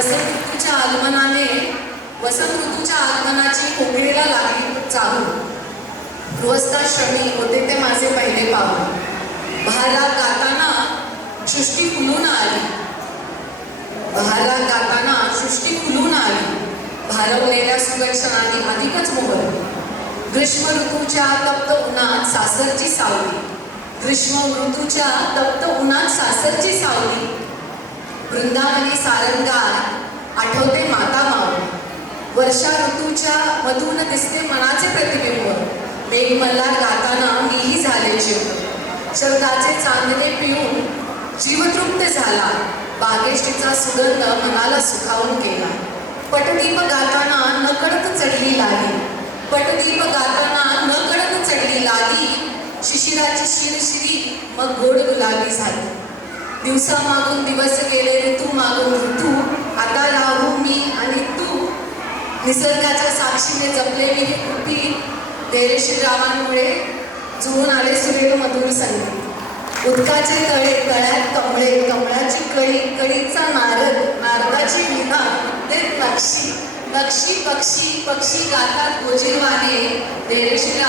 वसंत ऋतूच्या आगमनाने वसंत ऋतूच्या आगमनाची कोकिळेला लागली चालू गृहस्था श्रमी होते ते माझे पहिले पाऊल बहारात गाताना सृष्टी फुलून आली. बहारात गाताना सृष्टी फुलून आली. भारवलेल्या सुदर्शनाने अधिकच मोहर ग्रीष्म ऋतूच्या तप्त उन्हात सासरची सावली. ग्रीष्म ऋतूच्या तप्त उन्हात सासरची सावली. वृंदावनी सारंगा वर्षा ऋतूच्या मधून दिसते मनाचे प्रतिबिंब. मेघमल्हार गाताना मीही झाले जीव. शब्दाचे चांदणे पिऊन जीवतृप्त झाला. बागेष्टीचा सुगंध मनाला सुखावून गेला. पटदीप गाताना नकडत चढली लागी पटदीप गाताना नकडत चढली लागी शिशिराची शिरशिरी मग गोड गुलाबी झाली. दिवसा मागून दिवस गेले निसर्गाच्या साक्षीने जपलेली ही कृती देरेशी रामांमुळे जुळून आले सुरेल मधुर संगीत. उदकाचे तळे तळ्यात कमळे कमळाची कळी कळीचा नारद नारदाची विना ते नक्षी नक्षी पक्षी पक्षी गातात गोजीरवाने देरेशी